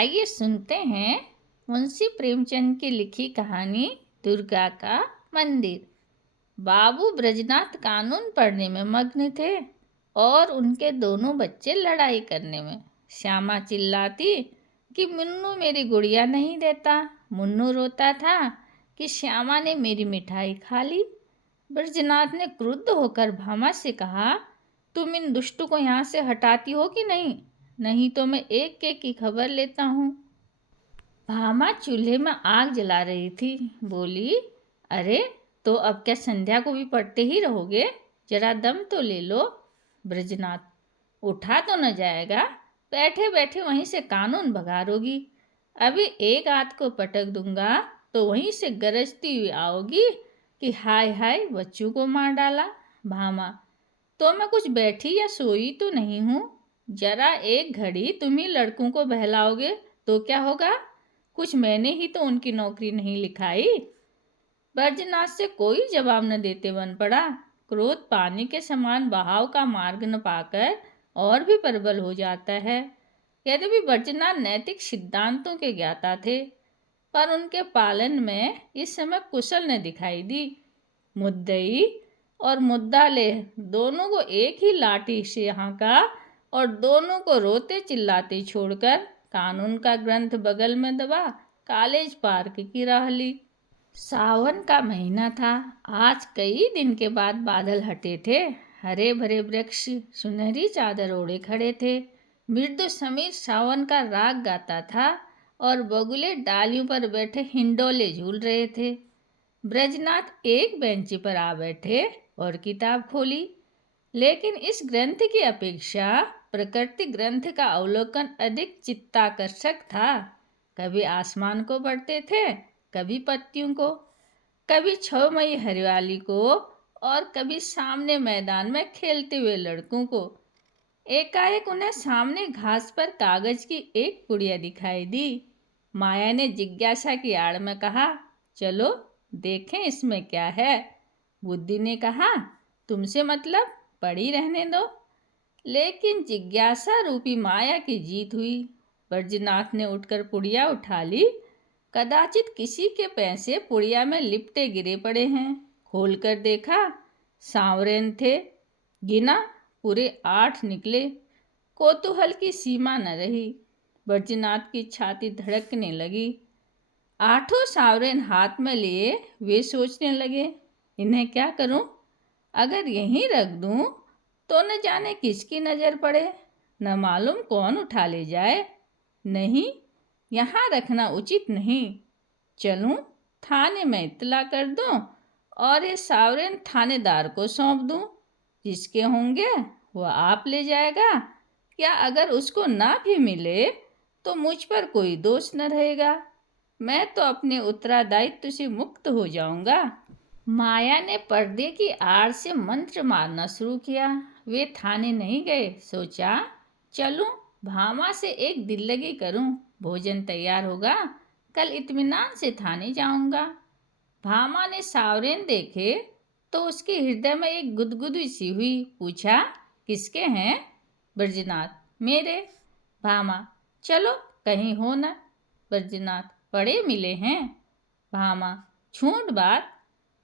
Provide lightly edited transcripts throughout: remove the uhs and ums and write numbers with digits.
आइए सुनते हैं मुंशी प्रेमचंद की लिखी कहानी दुर्गा का मंदिर। बाबू ब्रजनाथ कानून पढ़ने में मग्न थे और उनके दोनों बच्चे लड़ाई करने में। श्यामा चिल्लाती कि मुन्नू मेरी गुड़िया नहीं देता। मुन्नू रोता था कि श्यामा ने मेरी मिठाई खा ली। ब्रजनाथ ने क्रुद्ध होकर भामा से कहा, तुम इन दुष्टों को यहाँ से हटाती हो कि नहीं? नहीं तो मैं एक एक की खबर लेता हूँ। भामा चूल्हे में आग जला रही थी। बोली, अरे तो अब क्या संध्या को भी पढ़ते ही रहोगे? जरा दम तो ले लो। ब्रजनाथ, उठा तो न जाएगा, बैठे बैठे वहीं से कानून बघारोगी। अभी एक आध को पटक दूंगा तो वहीं से गरजती हुई आओगी कि हाय हाय बच्चों को मार डाला। भामा, तो मैं कुछ बैठी या सोई तो नहीं हूँ। जरा एक घड़ी तुम ही लड़कों को बहलाओगे तो क्या होगा? कुछ मैंने ही तो उनकी नौकरी नहीं लिखाई। बैजनाथ से कोई जवाब न देते बन पड़ा। क्रोध पानी के समान बहाव का मार्ग न पाकर और भी प्रबल हो जाता है। यद्यपि बैजनाथ नैतिक सिद्धांतों के ज्ञाता थे, पर उनके पालन में इस समय कुशल न दिखाई दी। मुद्दई और मुद्दाले दोनों को एक ही लाठी से हाँका और दोनों को रोते चिल्लाते छोड़कर कानून का ग्रंथ बगल में दबा कॉलेज पार्क की राह ली। सावन का महीना था। आज कई दिन के बाद बादल हटे थे। हरे भरे वृक्ष सुनहरी चादर ओढ़े खड़े थे। मृदु समीर सावन का राग गाता था और बगुले डालियों पर बैठे हिंडोले झूल रहे थे। ब्रजनाथ एक बेंच पर आ बैठे और किताब खोली, लेकिन इस ग्रंथ की अपेक्षा प्रकृति ग्रंथ का अवलोकन अधिक चित्ताकर्षक था। कभी आसमान को पढ़ते थे, कभी पत्तियों को, कभी छवमयी हरियाली को और कभी सामने मैदान में खेलते हुए लड़कों को। एकाएक उन्हें सामने घास पर कागज की एक पुड़िया दिखाई दी। माया ने जिज्ञासा की आड़ में कहा, चलो देखें इसमें क्या है। बुद्धि ने कहा, तुमसे मतलब, पड़ी रहने दो। लेकिन जिज्ञासा रूपी माया की जीत हुई। बैजनाथ ने उठकर पुड़िया उठा ली। कदाचित किसी के पैसे पुड़िया में लिपटे गिरे पड़े हैं। खोलकर देखा, सांवरेन थे। गिना, पूरे 8 निकले। कौतूहल की सीमा न रही। बैजनाथ की छाती धड़कने लगी। 8 सांवरेन हाथ में लिए वे सोचने लगे, इन्हें क्या करूं? अगर यहीं रख दूं तो न जाने किसकी नज़र पड़े, न मालूम कौन उठा ले जाए। नहीं, यहाँ रखना उचित नहीं। चलूं थाने में इत्तला कर दूं और ये सावरेन थानेदार को सौंप दूं। जिसके होंगे वह आप ले जाएगा। क्या अगर उसको ना भी मिले तो मुझ पर कोई दोष न रहेगा। मैं तो अपने उत्तरदायित्व से मुक्त हो जाऊंगा। माया ने पर्दे की आड़ से मंत्र मारना शुरू किया। वे थाने नहीं गए। सोचा, चलूं भामा से एक दिल्लगी करूं, भोजन तैयार होगा, कल इत्मीनान से थाने जाऊंगा। भामा ने सावरेन देखे तो उसके हृदय में एक गुदगुदी सी हुई। पूछा, किसके हैं? बैजनाथ, मेरे। भामा, चलो कहीं हो न। बैजनाथ, पड़े मिले हैं। भामा, झूठ बात,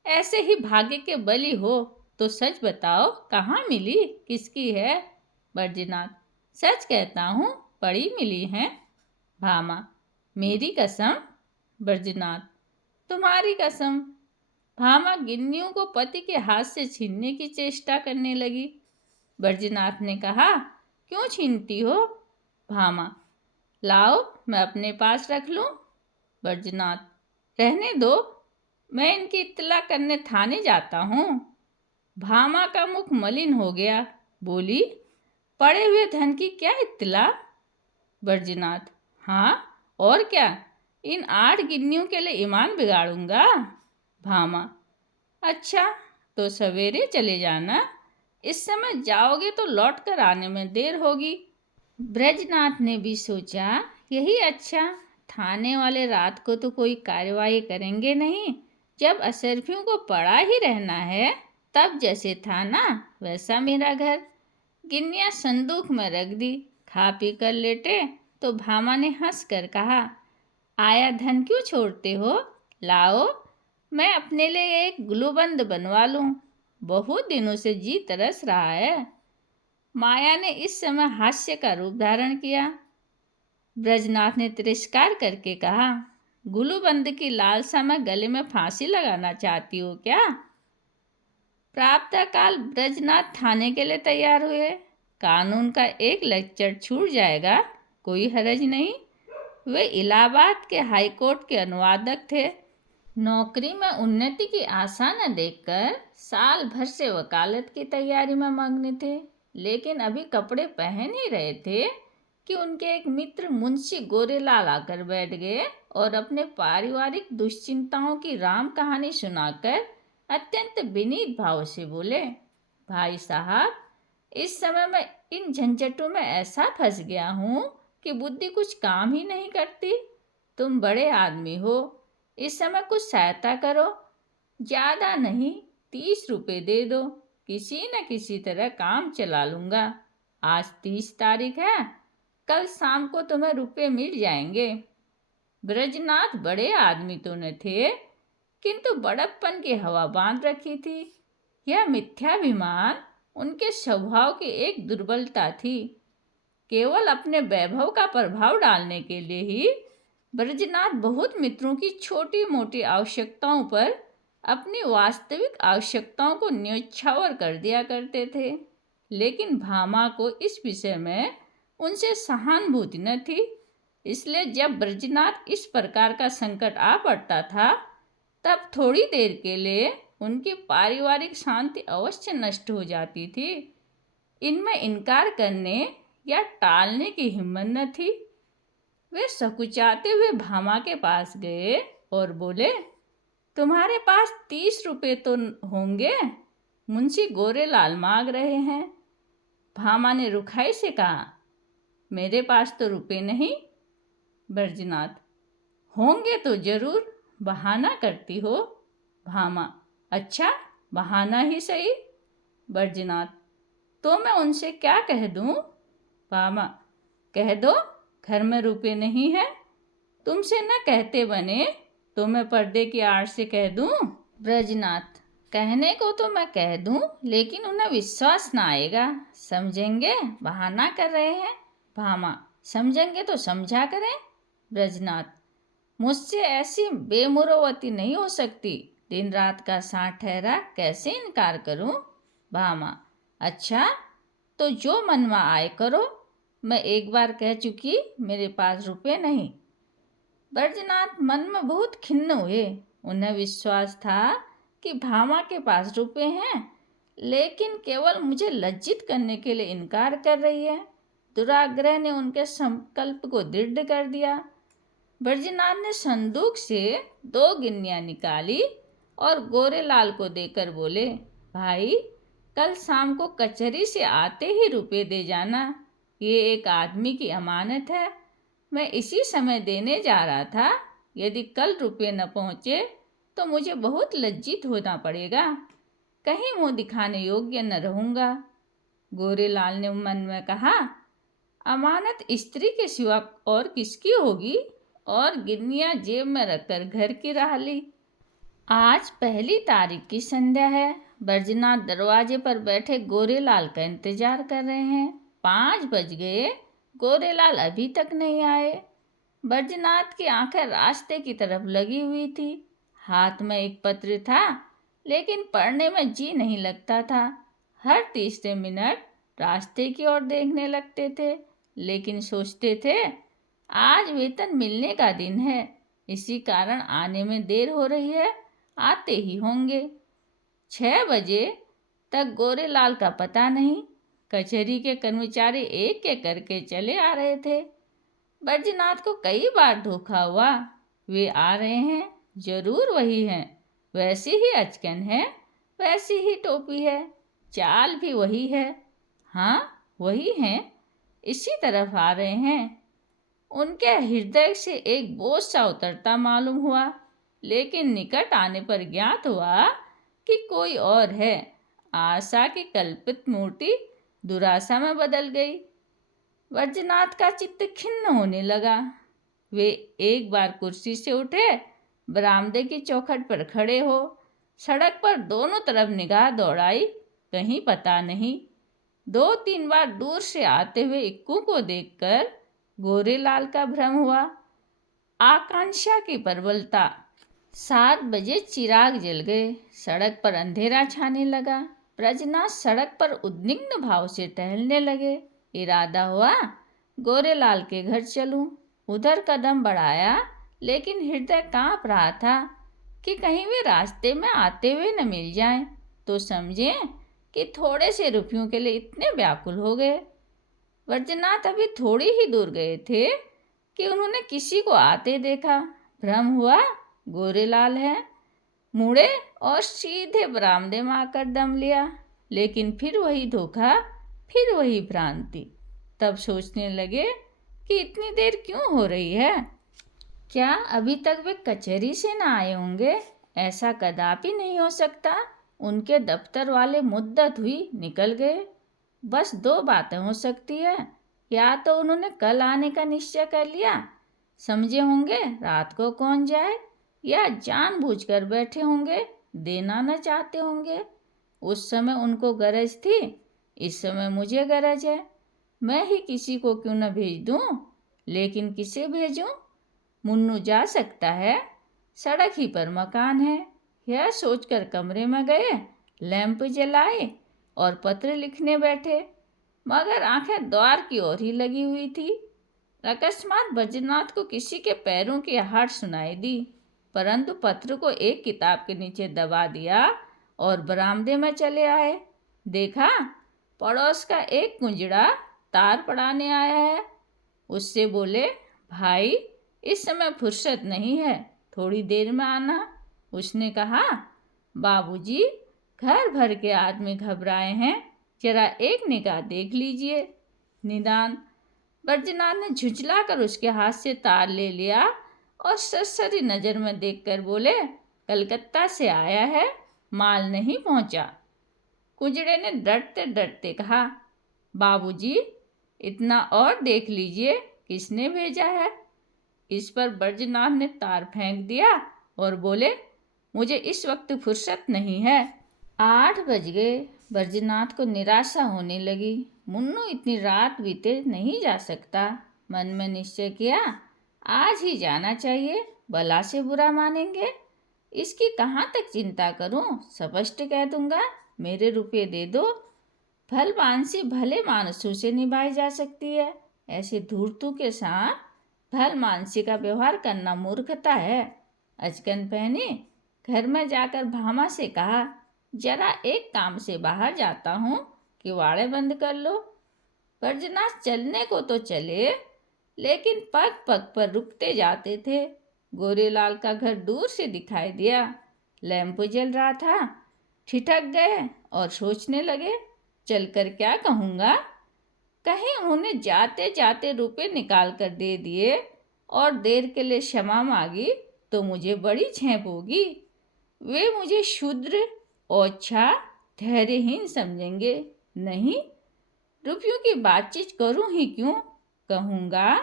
ऐसे ही भाग्य के बली हो तो सच बताओ, कहाँ मिली, किसकी है? बैजनाथ, सच कहता हूँ, पड़ी मिली हैं। भामा, मेरी कसम? बैजनाथ, तुम्हारी कसम। भामा गिन्नियों को पति के हाथ से छीनने की चेष्टा करने लगी। बैजनाथ ने कहा, क्यों छीनती हो? भामा, लाओ मैं अपने पास रख लूं। बैजनाथ, रहने दो, मैं इनकी इत्तला करने थाने जाता हूँ। भामा का मुख मलिन हो गया। बोली, पड़े हुए धन की क्या इत्तला? बैजनाथ, हाँ और क्या, इन 8 गिन्नियों के लिए ईमान बिगाड़ूंगा। भामा, अच्छा तो सवेरे चले जाना, इस समय जाओगे तो लौट कर आने में देर होगी। ब्रजनाथ ने भी सोचा, यही अच्छा, थाने वाले रात को तो कोई कार्रवाई करेंगे नहीं। जब अशर्फियों को पड़ा ही रहना है, तब जैसे था ना वैसा मेरा घर। गिन्नियाँ संदूक में रख दी। खा पी कर लेटे तो भामा ने हंसकर कहा, आया धन क्यों छोड़ते हो, लाओ मैं अपने लिए एक ग्लूबंद बनवा लूं, बहुत दिनों से जी तरस रहा है। माया ने इस समय हास्य का रूप धारण किया। ब्रजनाथ ने तिरस्कार करके कहा, गुलूबंद की लालसा में गले में फांसी लगाना चाहती हो क्या? प्रातःकाल ब्रजनाथ थाने के लिए तैयार हुए। कानून का एक लेक्चर छूट जाएगा, कोई हरज नहीं। वे इलाहाबाद के हाई कोर्ट के अनुवादक थे। नौकरी में उन्नति की आशा न देखकर साल भर से वकालत की तैयारी में मग्न थे, लेकिन अभी कपड़े पहन ही रहे थे कि उनके एक मित्र मुंशी गोरेलाल आकर बैठ गए और अपने पारिवारिक दुश्चिंताओं की राम कहानी सुनाकर अत्यंत विनीत भाव से बोले, भाई साहब, इस समय मैं इन झंझटों में ऐसा फंस गया हूँ कि बुद्धि कुछ काम ही नहीं करती। तुम बड़े आदमी हो, इस समय कुछ सहायता करो। ज़्यादा नहीं, 30 रुपये दे दो, किसी न किसी तरह काम चला लूँगा। आज 30 तारीख है, कल शाम को तुम्हें रुपये मिल जाएंगे। ब्रजनाथ बड़े आदमी तो न थे, किंतु बड़प्पन की हवा बांध रखी थी। यह मिथ्याभिमान उनके स्वभाव की एक दुर्बलता थी। केवल अपने वैभव का प्रभाव डालने के लिए ही ब्रजनाथ बहुत मित्रों की छोटी मोटी आवश्यकताओं पर अपनी वास्तविक आवश्यकताओं को न्योछावर कर दिया करते थे। लेकिन भामा को इस विषय में उनसे सहानुभूति न थी, इसलिए जब ब्रजनाथ इस प्रकार का संकट आ पड़ता था, तब थोड़ी देर के लिए उनकी पारिवारिक शांति अवश्य नष्ट हो जाती थी। इनमें इनकार करने या टालने की हिम्मत न थी। वे सकुचाते हुए भामा के पास गए और बोले, तुम्हारे पास 30 रुपये तो होंगे, मुंशी गोरेलाल मांग रहे हैं। भामा ने रुखाई से कहा, मेरे पास तो रुपये नहीं। ब्रजनाथ, होंगे तो जरूर, बहाना करती हो। भामा, अच्छा बहाना ही सही। ब्रजनाथ, तो मैं उनसे क्या कह दूं? भामा, कह दो घर में रुपये नहीं है। तुमसे न कहते बने तो मैं पर्दे की आड़ से कह दूं? ब्रजनाथ, कहने को तो मैं कह दूं, लेकिन उन्हें विश्वास ना आएगा, समझेंगे बहाना कर रहे हैं। भामा, समझेंगे तो समझा करें। ब्रजनाथ, मुझसे ऐसी बेमुरवती नहीं हो सकती, दिन रात का साथ ठहरा कैसे इनकार करूं? भामा, अच्छा तो जो मन में आए करो, मैं एक बार कह चुकी मेरे पास रुपये नहीं। ब्रजनाथ मन में बहुत खिन्न हुए। उन्हें विश्वास था कि भामा के पास रुपये हैं, लेकिन केवल मुझे लज्जित करने के लिए इनकार कर रही है। दुराग्रह ने उनके संकल्प को दृढ़ कर दिया। ब्रजनाथ ने संदूक से 2 गिन्नियाँ निकाली और गोरेलाल को देकर बोले, भाई कल शाम को कचहरी से आते ही रुपये दे जाना, ये एक आदमी की अमानत है। मैं इसी समय देने जा रहा था, यदि कल रुपये न पहुँचे तो मुझे बहुत लज्जित होना पड़ेगा, कहीं मुँह दिखाने योग्य न रहूँगा। गोरेलाल ने मन में कहा, अमानत स्त्री के सिवा और किसकी होगी, और गिन्नियाँ जेब में रखकर घर की राह ली। आज 1 तारीख की संध्या है। ब्रजनाथ दरवाजे पर बैठे गोरेलाल का इंतजार कर रहे हैं। 5 बज गए, गोरेलाल अभी तक नहीं आए। ब्रजनाथ की आंखें रास्ते की तरफ लगी हुई थी। हाथ में एक पत्र था, लेकिन पढ़ने में जी नहीं लगता था। हर तीसरे मिनट रास्ते की ओर देखने लगते थे, लेकिन सोचते थे आज वेतन मिलने का दिन है, इसी कारण आने में देर हो रही है, आते ही होंगे। 6 बजे तक गोरेलाल का पता नहीं। कचहरी के कर्मचारी एक एक करके चले आ रहे थे। ब्रजनाथ को कई बार धोखा हुआ, वे आ रहे हैं, जरूर वही हैं, वैसी ही अचकन है, वैसी ही टोपी है, चाल भी वही है। हाँ वही हैं, इसी तरफ आ रहे हैं। उनके हृदय से एक बोझ सा उतरता मालूम हुआ, लेकिन निकट आने पर ज्ञात हुआ कि कोई और है। आशा की कल्पित मूर्ति दुराशा में बदल गई। बैजनाथ का चित्त खिन्न होने लगा। वे एक बार कुर्सी से उठे, बरामदे की चौखट पर खड़े हो सड़क पर दोनों तरफ निगाह दौड़ाई, कहीं पता नहीं। 2-3 बार दूर से आते हुए इक्कू को देखकर गोरेलाल का भ्रम हुआ। आकांक्षा की प्रबलता। 7 बजे चिराग जल गए, सड़क पर अंधेरा छाने लगा। ब्रजनाथ सड़क पर उद्विग्न भाव से टहलने लगे। इरादा हुआ गोरेलाल के घर चलूं। उधर कदम बढ़ाया, लेकिन हृदय कांप रहा था कि कहीं वे रास्ते में आते हुए न मिल जाएं, तो समझें कि थोड़े से रुपयों के लिए इतने व्याकुल हो गए। बैजनाथ अभी थोड़ी ही दूर गए थे कि उन्होंने किसी को आते देखा। भ्रम हुआ गोरेलाल है। मुड़े और सीधे बरामदे में आकर दम लिया, लेकिन फिर वही धोखा, फिर वही भ्रांति। तब सोचने लगे कि इतनी देर क्यों हो रही है। क्या अभी तक वे कचहरी से न आए होंगे? ऐसा कदापि नहीं हो सकता। उनके दफ्तर वाले मुद्दत हुई निकल गए। बस 2 बातें हो सकती है। या तो उन्होंने कल आने का निश्चय कर लिया, समझे होंगे रात को कौन जाए, या जानबूझकर बैठे होंगे, देना न चाहते होंगे। उस समय उनको गरज थी, इस समय मुझे गरज है। मैं ही किसी को क्यों न भेज दूं, लेकिन किसे भेजूं? मुन्नू जा सकता है, सड़क ही पर मकान है। यह सोचकर कमरे में गए, लैंप जलाए और पत्र लिखने बैठे, मगर आंखें द्वार की ओर ही लगी हुई थी। अकस्मात बैजनाथ को किसी के पैरों की आहट सुनाई दी, परंतु पत्र को एक किताब के नीचे दबा दिया और बरामदे में चले आए। देखा, पड़ोस का एक कुंजड़ा तार पड़ाने आया है। उससे बोले, भाई इस समय फुर्सत नहीं है, थोड़ी देर में आना। उसने कहा, बाबूजी घर भर के आदमी घबराए हैं, जरा एक निगाह देख लीजिए। निदान। बैजनाथ ने झुंझलाकर उसके हाथ से तार ले लिया और सरसरी नज़र में देखकर बोले, कलकत्ता से आया है, माल नहीं पहुंचा। कुंजड़े ने डरते डरते कहा, बाबूजी इतना और देख लीजिए, किसने भेजा है। इस पर बैजनाथ ने तार फेंक दिया और बोले, मुझे इस वक्त फुर्सत नहीं है। 8 बज गए। बैजनाथ को निराशा होने लगी। मुन्नू इतनी रात बीते नहीं जा सकता। मन में निश्चय किया, आज ही जाना चाहिए, भला से बुरा मानेंगे। इसकी कहाँ तक चिंता करूं, स्पष्ट कह दूंगा, मेरे रुपये दे दो। भल मानसी भले मानसों से निभाई जा सकती है, ऐसे धूर्तों के साथ भल मानसी का व्यवहार करना मूर्खता है। अचकन पहने घर में जाकर भामा से कहा, जरा एक काम से बाहर जाता हूँ, किवाड़े बंद कर लो। बैजनाथ चलने को तो चले, लेकिन पग पग पर रुकते जाते थे। गोरेलाल का घर दूर से दिखाई दिया, लैंप जल रहा था। ठिठक गए और सोचने लगे, चलकर क्या कहूँगा। कहीं उन्होंने जाते जाते रुपए निकाल कर दे दिए और देर के लिए क्षमा मांगी तो मुझे बड़ी झेप होगी। वे मुझे शूद्र, ओछा, धैर्यहीन समझेंगे। नहीं, रुपयों की बातचीत करूं ही क्यों। कहूँगा,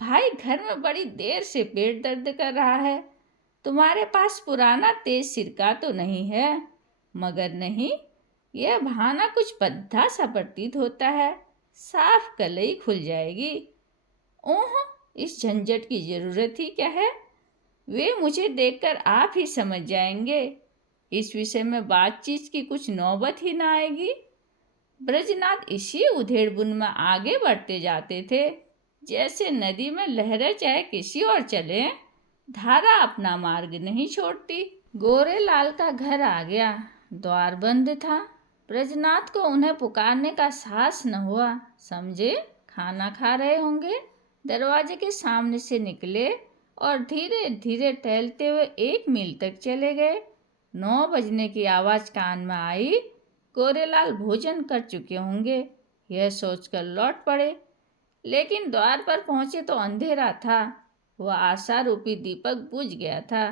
भाई घर में बड़ी देर से पेट दर्द कर रहा है, तुम्हारे पास पुराना तेज सिरका तो नहीं है। मगर नहीं, यह बहाना कुछ बद्धा सा प्रतीत होता है, साफ कलई खुल जाएगी। ओह, इस झंझट की जरूरत ही क्या है। वे मुझे देखकर आप ही समझ जाएंगे। इस विषय में बातचीत की कुछ नौबत ही ना आएगी। ब्रजनाथ इसी उधेड़बुन में आगे बढ़ते जाते थे, जैसे नदी में लहरें चाहे किसी और चले, धारा अपना मार्ग नहीं छोड़ती। गोरेलाल का घर आ गया, द्वार बंद था। ब्रजनाथ को उन्हें पुकारने का साहस न हुआ, समझे खाना खा रहे होंगे। दरवाजे के सामने से निकले और धीरे धीरे टहलते हुए 1 मील तक चले गए। 9 बजने की आवाज़ कान में आई, गोरेलाल भोजन कर चुके होंगे, यह सोचकर लौट पड़े। लेकिन द्वार पर पहुंचे तो अंधेरा था, वह आशा रूपी दीपक बुझ गया था।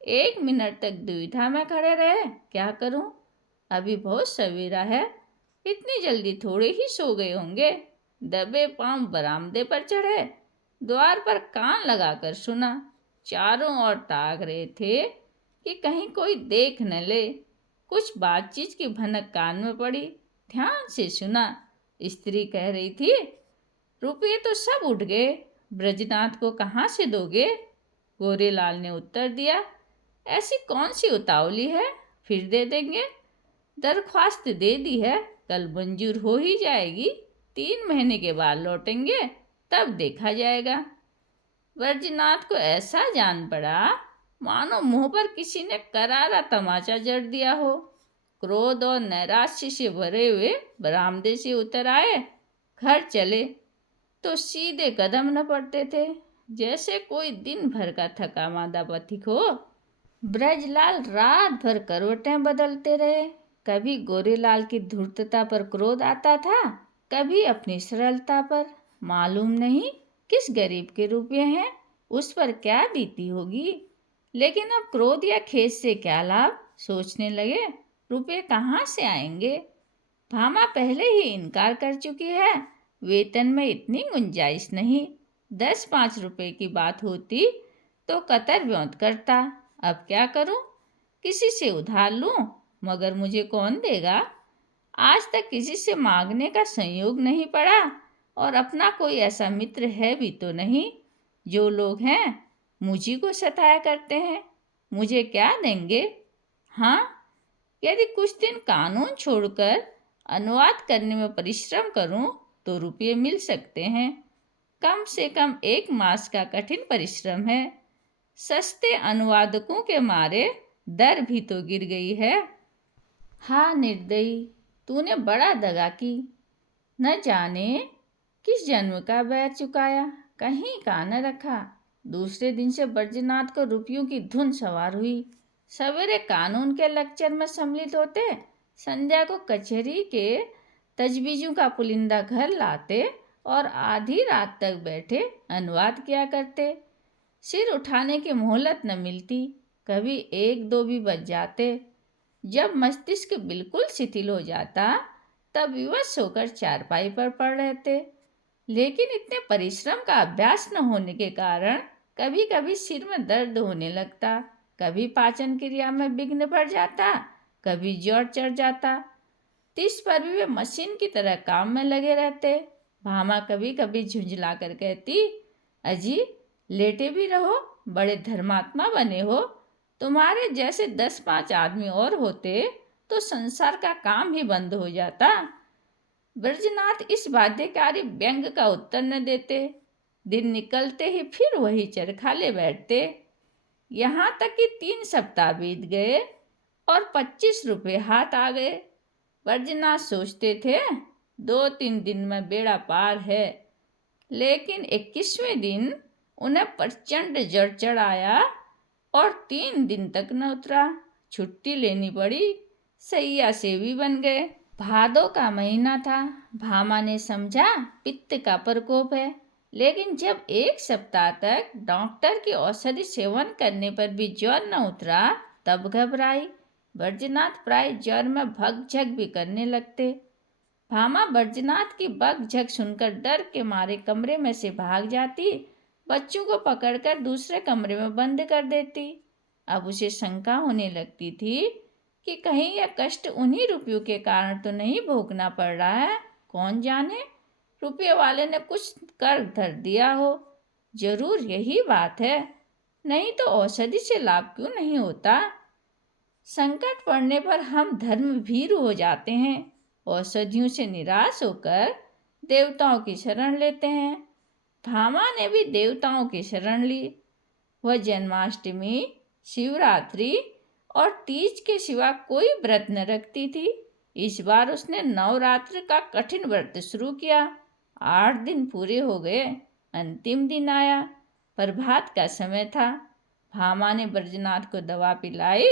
1 मिनट तक दुविधा में खड़े रहे, क्या करूं, अभी बहुत सवेरा है, इतनी जल्दी थोड़े ही सो गए होंगे। दबे पांव बरामदे पर चढ़े, द्वार पर कान लगाकर सुना। चारों ओर ताक रहे थे कि कहीं कोई देख न ले। कुछ बातचीत की भनक कान में पड़ी। ध्यान से सुना। स्त्री कह रही थी, रुपये तो सब उठ गए, ब्रजनाथ को कहाँ से दोगे? गोरेलाल ने उत्तर दिया, ऐसी कौन सी उतावली है, फिर दे देंगे। दरख्वास्त दे दी है, कल मंजूर हो ही जाएगी। 3 महीने के बाद लौटेंगे, तब देखा जाएगा। ब्रजनाथ को ऐसा जान पड़ा मानो मुंह पर किसी ने करारा तमाचा जड़ दिया हो। क्रोध और नैराश्य से भरे हुए बरामदे से उतर आए। घर चले तो सीधे कदम न पड़ते थे, जैसे कोई दिन भर का थका मांदा पथिक हो। ब्रजलाल रात भर करवटें बदलते रहे। कभी गोरेलाल की धूर्तता पर क्रोध आता था, कभी अपनी सरलता पर। मालूम नहीं किस गरीब के रुपये हैं, उस पर क्या बीती होगी। लेकिन अब क्रोध या खेद से क्या लाभ, सोचने लगे रुपये कहाँ से आएंगे। भामा पहले ही इनकार कर चुकी है, वेतन में इतनी गुंजाइश नहीं। 10-5 रुपए की बात होती तो कतर व्योंत करता। अब क्या करूं? किसी से उधार लूं, मगर मुझे कौन देगा? आज तक किसी से मांगने का संयोग नहीं पड़ा, और अपना कोई ऐसा मित्र है भी तो नहीं। जो लोग हैं मुझी को सताया करते हैं, मुझे क्या देंगे? हाँ, यदि कुछ दिन कानून छोड़कर अनुवाद करने में परिश्रम करूं तो रुपये मिल सकते हैं। कम से कम 1 मास का कठिन परिश्रम है। सस्ते अनुवादकों के मारे दर भी तो गिर गई है। हाँ निर्दयी, तूने बड़ा दगा की। न जाने किस जन्म का बैर चुकाया, कहीं का न रखा। दूसरे दिन से बैजनाथ को रुपयों की धुन सवार हुई। सवेरे कानून के लेक्चर में सम्मिलित होते, संध्या को कचहरी के तजवीज़ों का पुलिंदा घर लाते और आधी रात तक बैठे अनुवाद किया करते। सिर उठाने की मोहलत न मिलती, कभी 1-2 भी बज जाते। जब मस्तिष्क बिल्कुल शिथिल हो जाता, तब विवश होकर चारपाई पर पड़ रहते। लेकिन इतने परिश्रम का अभ्यास न होने के कारण कभी कभी सिर में दर्द होने लगता, कभी पाचन क्रिया में विघ्न पड़ जाता, कभी ज्वर चढ़ जाता। तिस पर भी वे मशीन की तरह काम में लगे रहते। भामा कभी कभी झुंझला कर कहती, अजी लेटे भी रहो, बड़े धर्मात्मा बने हो। तुम्हारे जैसे 10-5 आदमी और होते तो संसार का काम ही बंद हो जाता। ब्रजनाथ इस बाध्यकारी व्यंग का उत्तर न देते। दिन निकलते ही फिर वही चरखाले बैठते। यहाँ तक कि 3 सप्ताह बीत गए और 25 रुपये हाथ आ गए। ब्रजनाथ सोचते थे 2-3 दिन में बेड़ा पार है, लेकिन 21वें दिन उन्हें प्रचंड जड़ चढ़ आया और 3 दिन तक न उतरा। छुट्टी लेनी पड़ी, सैया सेवी बन गए। भादों का महीना था। भामा ने समझा पित्त का प्रकोप है, लेकिन जब 1 सप्ताह तक डॉक्टर की औषधि सेवन करने पर भी ज्वर न उतरा, तब घबराई। बैजनाथ प्राय ज्वर में भगझक भी करने लगते। भामा बैजनाथ की बकझक सुनकर डर के मारे कमरे में से भाग जाती, बच्चों को पकड़कर दूसरे कमरे में बंद कर देती। अब उसे शंका होने लगती थी कि कहीं यह कष्ट उन्हीं रुपयों के कारण तो नहीं भोगना पड़ रहा है। कौन जाने, रुपये वाले ने कुछ कर धर दिया हो। जरूर यही बात है, नहीं तो औषधि से लाभ क्यों नहीं होता। संकट पड़ने पर हम धर्म भीरू हो जाते हैं, औषधियों से निराश होकर देवताओं की शरण लेते हैं। भामा ने भी देवताओं की शरण ली। वह जन्माष्टमी, शिवरात्रि और तीज के सिवा कोई व्रत न रखती थी। इस बार उसने नवरात्र का कठिन व्रत शुरू किया। 8 दिन पूरे हो गए। अंतिम दिन आया, प्रभात का समय था। भामा ने बैजनाथ को दवा पिलाई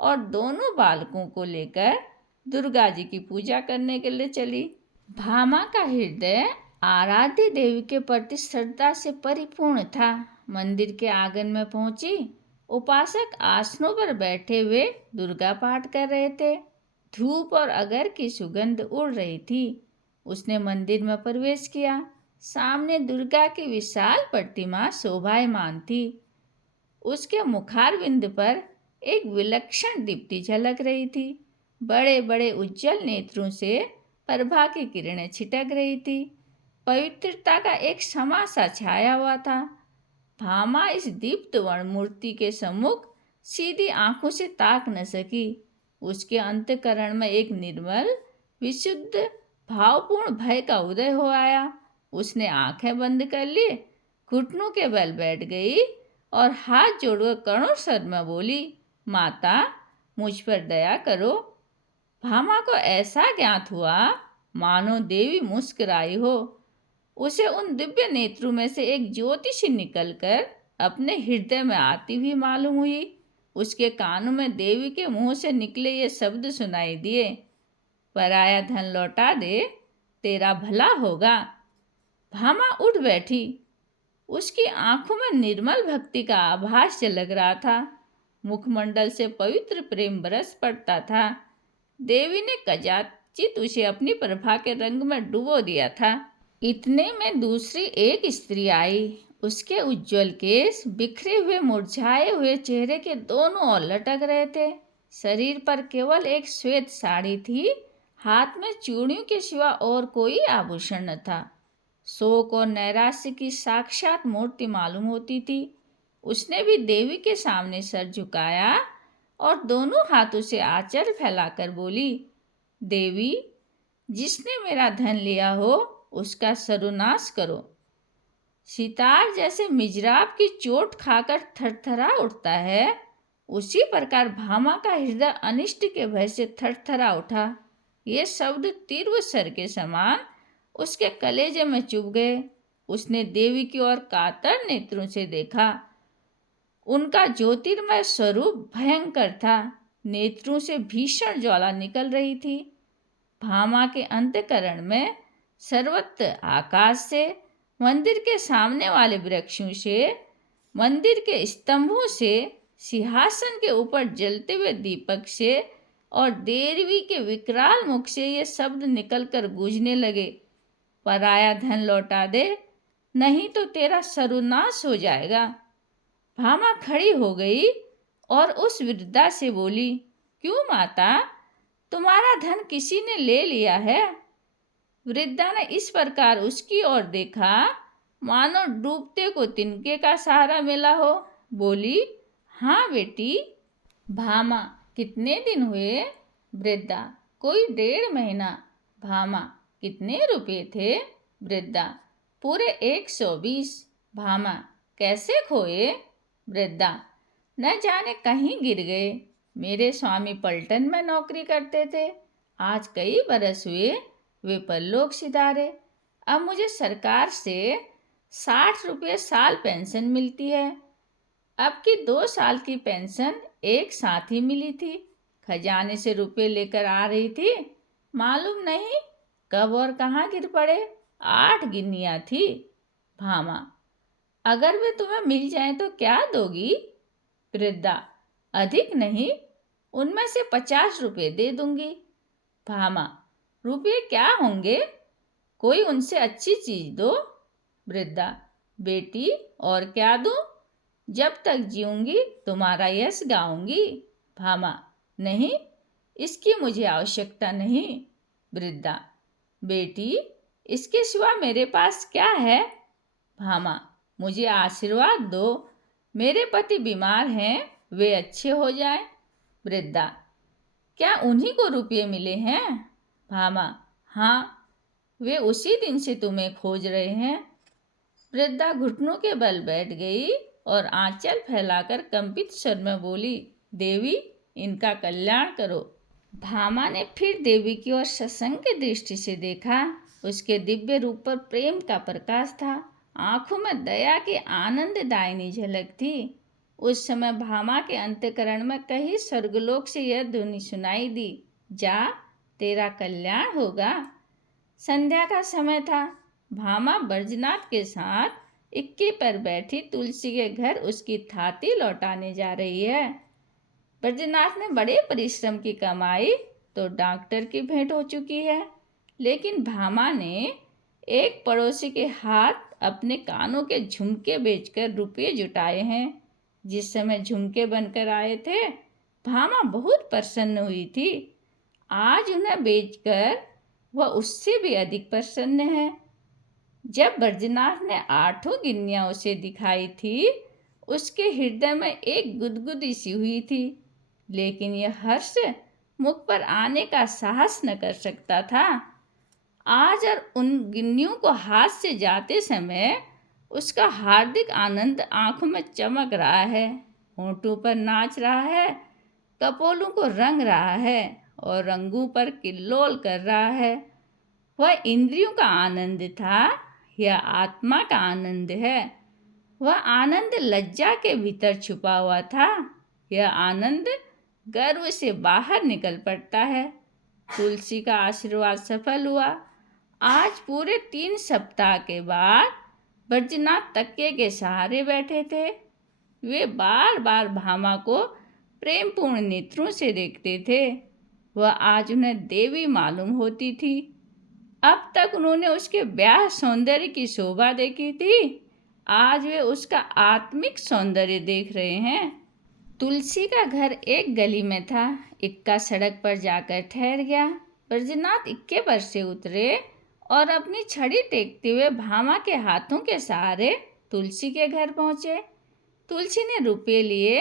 और दोनों बालकों को लेकर दुर्गा जी की पूजा करने के लिए चली। भामा का हृदय आराध्य देवी के प्रति श्रद्धा से परिपूर्ण था। मंदिर के आंगन में पहुंची, उपासक आसनों पर बैठे हुए दुर्गा पाठ कर रहे थे। धूप और अगर की सुगंध उड़ रही थी। उसने मंदिर में प्रवेश किया। सामने दुर्गा की विशाल प्रतिमा शोभायमान थी। उसके मुखारविंद पर एक विलक्षण दीप्ति झलक रही थी। बड़े बड़े उज्जवल नेत्रों से प्रभा की किरणें छिटक रही थी। पवित्रता का एक समा सा छाया हुआ था। भामा इस दीप्तवर्ण मूर्ति के सम्मुख सीधी आंखों से ताक न सकी। उसके अंतःकरण में एक निर्मल, विशुद्ध, भावपूर्ण भय का उदय हो आया। उसने आंखें बंद कर ली, घुटनों के बल बैठ गई और हाथ जोड़कर करुण स्वर में बोली, माता, मुझ पर दया करो। भामा को ऐसा ज्ञात हुआ मानो देवी मुस्कुराई हो। उसे उन दिव्य नेत्रों में से एक ज्योति सी निकलकर अपने हृदय में आती हुई मालूम हुई। उसके कानों में देवी के मुंह से निकले ये शब्द सुनाई दिए, पराया धन लौटा दे, तेरा भला होगा। भामा उठ बैठी। उसकी आंखों में निर्मल भक्ति का आभास झलक रहा था। मुखमंडल से पवित्र प्रेम बरस पड़ता था। देवी ने कदाचित उसे अपनी प्रभा के रंग में डुबो दिया था। इतने में दूसरी एक स्त्री आई। उसके उज्जवल केश बिखरे हुए मुरझाए हुए चेहरे के दोनों ओर लटक रहे थे। शरीर पर केवल एक श्वेत साड़ी थी। हाथ में चूड़ियों के सिवा और कोई आभूषण न था। शोक और नैराश्य की साक्षात मूर्ति मालूम होती थी। उसने भी देवी के सामने सर झुकाया और दोनों हाथों से आंचल फैलाकर बोली, देवी, जिसने मेरा धन लिया हो उसका सर्वनाश करो। सितार जैसे मिजराब की चोट खाकर थरथरा उठता है, उसी प्रकार भामा का हृदय अनिष्ट के भय से थरथरा उठा। ये शब्द तीव्र सर के समान उसके कलेजे में चुभ गए। उसने देवी की ओर कातर नेत्रों से देखा। उनका ज्योतिर्मय स्वरूप भयंकर था। नेत्रों से भीषण ज्वाला निकल रही थी। भामा के अंतःकरण में सर्वत्र आकाश से, मंदिर के सामने वाले वृक्षों से, मंदिर के स्तंभों से, सिंहासन के ऊपर जलते हुए दीपक से और देवी के विकराल मुख से ये शब्द निकलकर गूंजने लगे, पराया धन लौटा दे, नहीं तो तेरा सर्वनाश हो जाएगा। भामा खड़ी हो गई और उस वृद्धा से बोली, क्यों माता, तुम्हारा धन किसी ने ले लिया है? वृद्धा ने इस प्रकार उसकी ओर देखा मानो डूबते को तिनके का सहारा मिला हो। बोली, हाँ बेटी। भामा, कितने दिन हुए? वृद्धा, कोई 1.5 महीना। भामा, कितने रुपए थे? वृद्धा, पूरे 120। भामा, कैसे खोए? वृद्धा, न जाने कहीं गिर गए। मेरे स्वामी पलटन में नौकरी करते थे। आज कई बरस हुए वे परलोक सिधारे। अब मुझे सरकार से 60 रुपये साल पेंशन मिलती है। अब की 2 साल की पेंशन एक साथ ही मिली थी। खजाने से रुपये लेकर आ रही थी, मालूम नहीं कब और कहाँ गिर पड़े। 8 गिन्नियाँ थी। भामा, अगर वे तुम्हें मिल जाए तो क्या दोगी? वृद्धा, अधिक नहीं, उनमें से 50 रुपये दे दूंगी। भामा, रुपये क्या होंगे? कोई उनसे अच्छी चीज दो। वृद्धा, बेटी, और क्या दूं? जब तक जीऊंगी तुम्हारा यश गाऊंगी। भामा, नहीं, इसकी मुझे आवश्यकता नहीं। वृद्धा, बेटी, इसके सिवा मेरे पास क्या है? भामा, मुझे आशीर्वाद दो। मेरे पति बीमार हैं, वे अच्छे हो जाएं। वृद्धा, क्या उन्हीं को रुपये मिले हैं? भामा, हाँ, वे उसी दिन से तुम्हें खोज रहे हैं। वृद्धा घुटनों के बल बैठ गई और आंचल फैलाकर कंपित स्वर में बोली, देवी, इनका कल्याण करो। भामा ने फिर देवी की ओर सशंक दृष्टि से देखा। उसके दिव्य रूप पर प्रेम का प्रकाश था। आंखों में दया की आनंददायिनी झलक थी। उस समय भामा के अंतःकरण में कहीं स्वर्गलोक से यह ध्वनि सुनाई दी, जा, तेरा कल्याण होगा। संध्या का समय था। भामा ब्रजनाथ के साथ इक्के पर बैठी तुलसी के घर उसकी थाती लौटाने जा रही है। ब्रजनाथ ने बड़े परिश्रम की कमाई तो डॉक्टर की भेंट हो चुकी है। लेकिन भामा ने एक पड़ोसी के हाथ अपने कानों के झुमके बेचकर रुपये जुटाए हैं। जिस समय झुमके बनकर आए थे, भामा बहुत प्रसन्न हुई थी। आज उन्हें बेचकर वह उससे भी अधिक प्रसन्न है। जब बैजनाथ ने 8 गिन्नियां उसे दिखाई थी, उसके हृदय में एक गुदगुदी सी हुई थी, लेकिन यह हर्ष मुख पर आने का साहस न कर सकता था। आज और उन गिन्नियों को हाथ से जाते समय उसका हार्दिक आनंद आंखों में चमक रहा है, होंठों पर नाच रहा है, कपोलों को रंग रहा है और रंगों पर किल्लोल कर रहा है। वह इंद्रियों का आनंद था, यह आत्मा का आनंद है। वह आनंद लज्जा के भीतर छुपा हुआ था, यह आनंद गर्व से बाहर निकल पड़ता है। तुलसी का आशीर्वाद सफल हुआ। आज पूरे 3 सप्ताह के बाद बैजनाथ तकिए के सहारे बैठे थे। वे बार बार भामा को प्रेमपूर्ण नेत्रों से देखते थे। वह आज उन्हें देवी मालूम होती थी। अब तक उन्होंने उसके ब्याह सौंदर्य की शोभा देखी थी, आज वे उसका आत्मिक सौंदर्य देख रहे हैं। तुलसी का घर एक गली में था। इक्का सड़क पर जाकर ठहर गया। बैजनाथ इक्के पर से उतरे और अपनी छड़ी टेकते हुए भामा के हाथों के सहारे तुलसी के घर पहुँचे। तुलसी ने रुपये लिए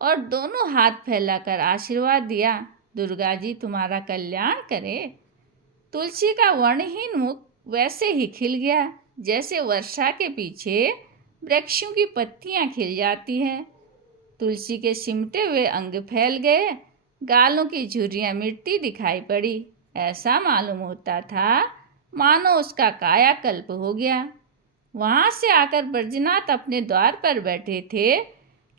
और दोनों हाथ फैलाकर आशीर्वाद दिया, दुर्गा जी तुम्हारा कल्याण करे। तुलसी का वर्णहीन मुख वैसे ही खिल गया जैसे वर्षा के पीछे वृक्षों की पत्तियां खिल जाती हैं। तुलसी के सिमटे हुए अंग फैल गए, गालों की झुर्रियां मिट्टी दिखाई पड़ी। ऐसा मालूम होता था मानो उसका कायाकल्प हो गया। वहां से आकर बैजनाथ अपने द्वार पर बैठे थे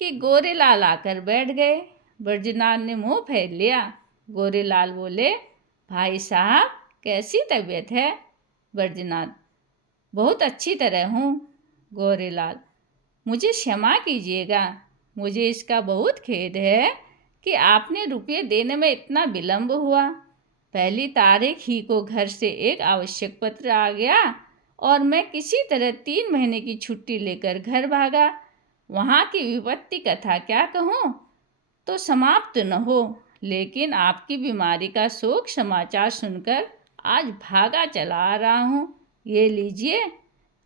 कि गोरेलाल आकर बैठ गए। बैजनाथ ने मुंह फेर लिया। गोरेलाल बोले, भाई साहब कैसी तबीयत है? बैजनाथ, बहुत अच्छी तरह हूँ। गोरेलाल, मुझे क्षमा कीजिएगा, मुझे इसका बहुत खेद है कि आपने रुपये देने में इतना विलंब हुआ। पहली तारीख ही को घर से एक आवश्यक पत्र आ गया और मैं किसी तरह 3 महीने की छुट्टी लेकर घर भागा। वहाँ की विपत्ति कथा क्या कहूँ तो समाप्त न हो, लेकिन आपकी बीमारी का शोक समाचार सुनकर आज भागा चला आ रहा हूँ। ये लीजिए,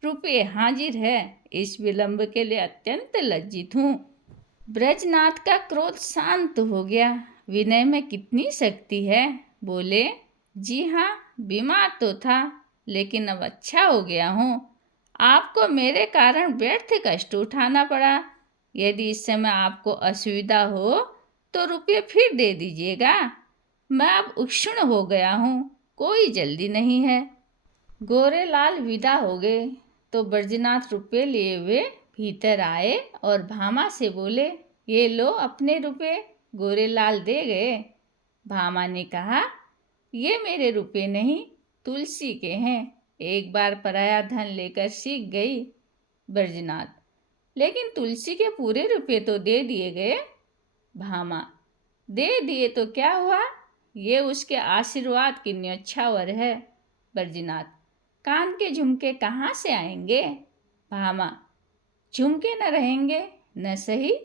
रुपये हाजिर है। इस विलंब के लिए अत्यंत लज्जित हूँ। बैजनाथ का क्रोध शांत हो गया। विनय में कितनी शक्ति है। बोले, जी हाँ, बीमार तो था, लेकिन अब अच्छा हो गया हूँ। आपको मेरे कारण व्यर्थ कष्ट उठाना पड़ा। यदि इस समय आपको असुविधा हो तो रुपये फिर दे दीजिएगा। मैं अब उक्षण हो गया हूँ, कोई जल्दी नहीं है। गोरेलाल विदा हो गए तो बैजनाथ रुपये लिए हुए भीतर आए और भामा से बोले, ये लो अपने रुपये। गोरेलाल दे गए। भामा ने कहा, ये मेरे रुपये नहीं, तुलसी के हैं। एक बार पराया धन लेकर सीख गई। बैजनाथ, लेकिन तुलसी के पूरे रुपये तो दे दिए गए। भामा, दे दिए तो क्या हुआ, ये उसके आशीर्वाद की न्योछावर है। बैजनाथ, कान के झुमके कहाँ से आएंगे? भामा, झुमके न रहेंगे न सही,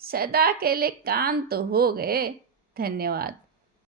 सदा के लिए कान तो हो गए। धन्यवाद।